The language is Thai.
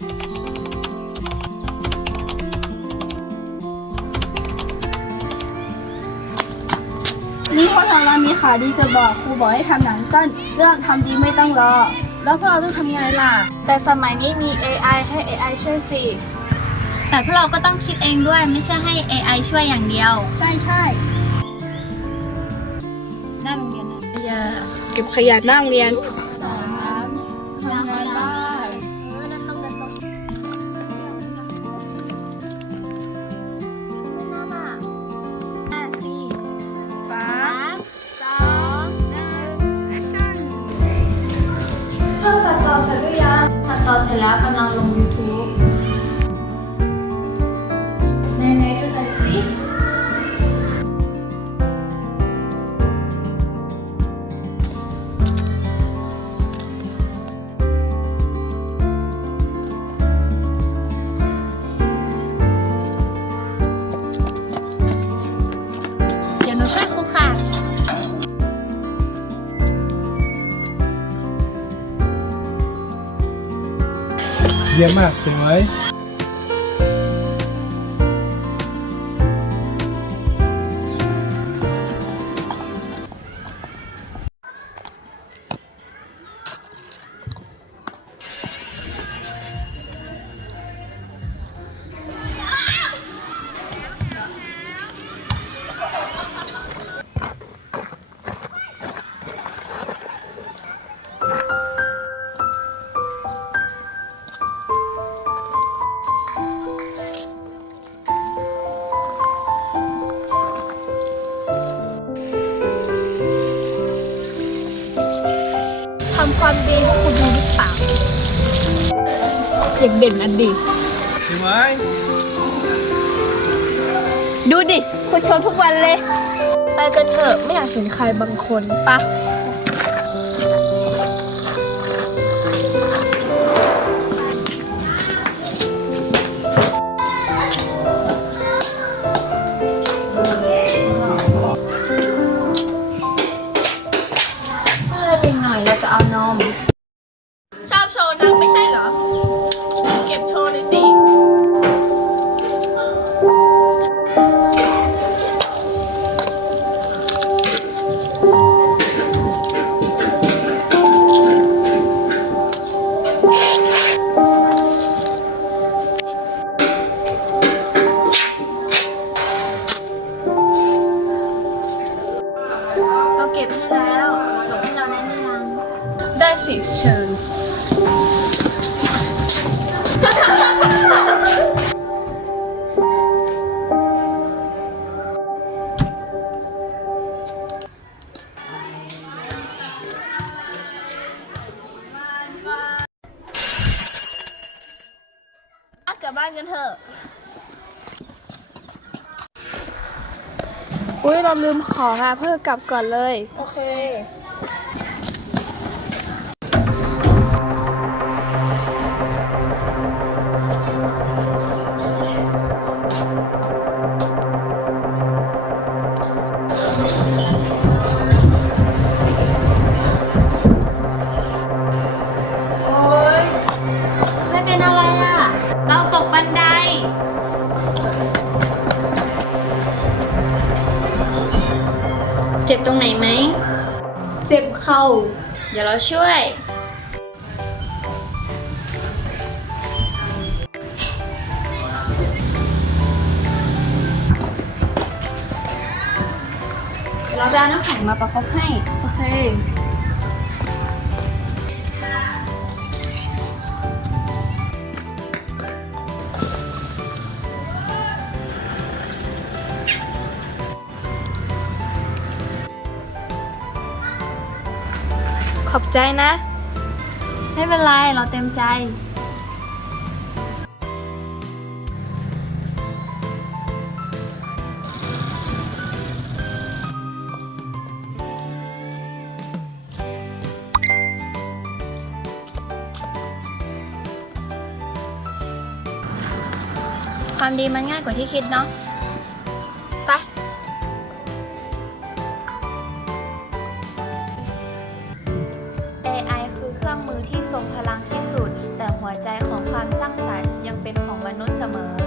นี่พวกเราเรามีข่าวดีจะบอกครูบอกให้ทำหนังสั้น เรื่องทำดีไม่ต้องรอ แล้วพวกเราต้องทำยังไงล่ะ แต่สมัยนี้มี AI ให้ AI ช่วยสิ แต่พวกเราก็ต้องคิดเองด้วยไม่ใช่ให้ AI ช่วยอย่างเดียว ใช่ใช่หน้าโรงเรียนนะเก็บขยะหน้าโรงเรียน สามทำงาน ตัดต่ เยี่ยมมากสวย ทำความดีให้คุณดูหรือเปล่าอยากเด่นอันดีสวยดูดิ คุณชมทุกวันเลย ไปกันเถอะไม่อยากเห็นใครบางคนปะ ก็บให้แล้วหลบให้เราได้หรือยังได้สิเชิญ กลับบ้านกันเถอะ อุ้ยเราลืมของอะเพิ่งกลับก่อนเลย โอเค เจ็บตรงไหนไหม เจ็บเข่า เดี๋ยวเราช่วย เราจะเอาน้ำแข็งมาประคบให้ โอเค อบใจนะ ไม่เป็นไร เราเต็มใจ ความดีมันง่ายกว่าที่คิดเนาะ ที่ทรงพลังที่สุด แต่หัวใจของความความสร้างสรรค์ยังเป็นของมนุษย์เสมอ